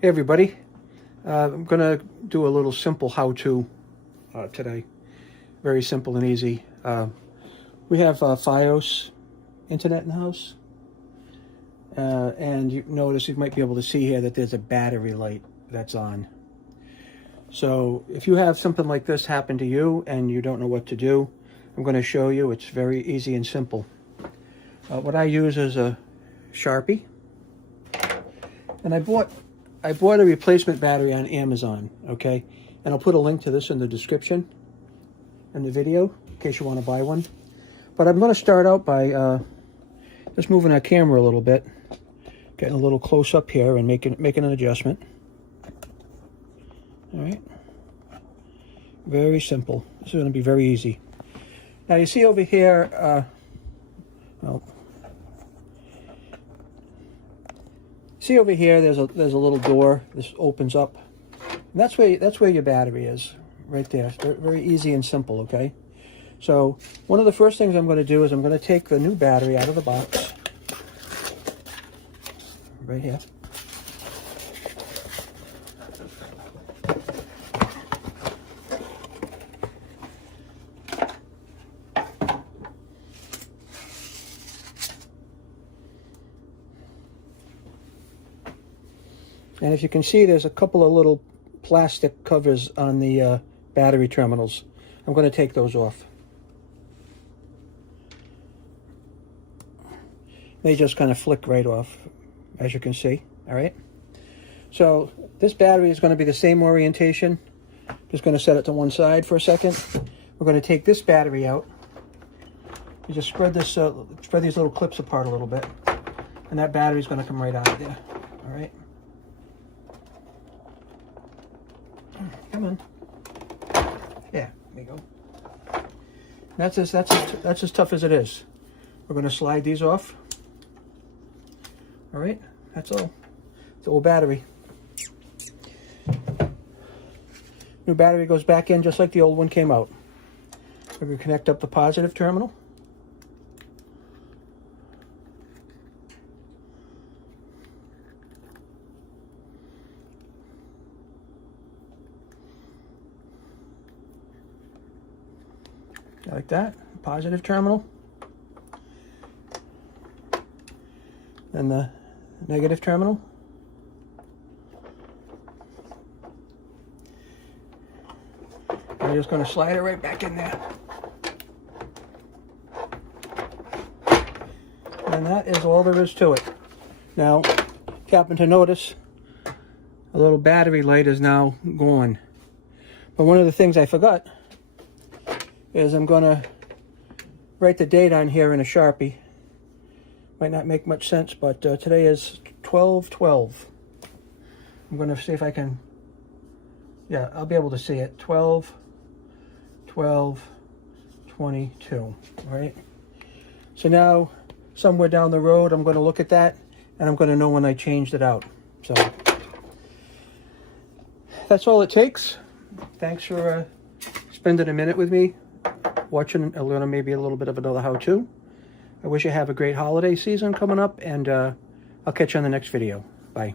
Hey everybody, I'm gonna do a little simple how-to today. Very simple and easy. We have FiOS internet in the house, and you notice, you might be able to see here that there's a battery light that's on. So if you have something like this happen to you and you don't know what to do, I'm going to show you. It's very easy and simple. What I use is a Sharpie, and I bought a replacement battery on Amazon, okay? And I'll put a link to this in the description in the video in case you want to buy one. But I'm going to start out by just moving our camera a little bit, getting a little close up here and making an adjustment. All right. Very simple. This is going to be very easy. Now you see over here, see over here, there's a little door. This opens up, and that's where your battery is, right there. It's very easy and simple. Okay, so one of the first things I'm going to do is I'm going to take the new battery out of the box, right here. And if you can see, there's a couple of little plastic covers on the battery terminals. I'm going to take those off. They just kind of flick right off, as you can see. All right. So this battery is going to be the same orientation. Just going to set it to one side for a second. We're going to take this battery out. You just spread these little clips apart a little bit, and that battery is going to come right out of there. All right. Come on. Yeah, there you go. That's as tough as it is. We're going to slide these off. All right, that's all. It's the old battery. New battery goes back in just like the old one came out. We're going to connect up the positive terminal. Like that, positive terminal, and the negative terminal. I'm just going to slide it right back in there. And that is all there is to it. Now, if you happen to notice, a little battery light is now gone. But one of the things I forgot is I'm going to write the date on here in a Sharpie. Might not make much sense, but today is 12/12. I'm going to see if I can, yeah, I'll be able to see it. 12/12/22, all right? So now, somewhere down the road, I'm going to look at that, and I'm going to know when I changed it out. So, that's all it takes. Thanks for spending a minute with me, watching and learning maybe a little bit of another how-to. I wish you have a great holiday season coming up, and I'll catch you on the next video. Bye.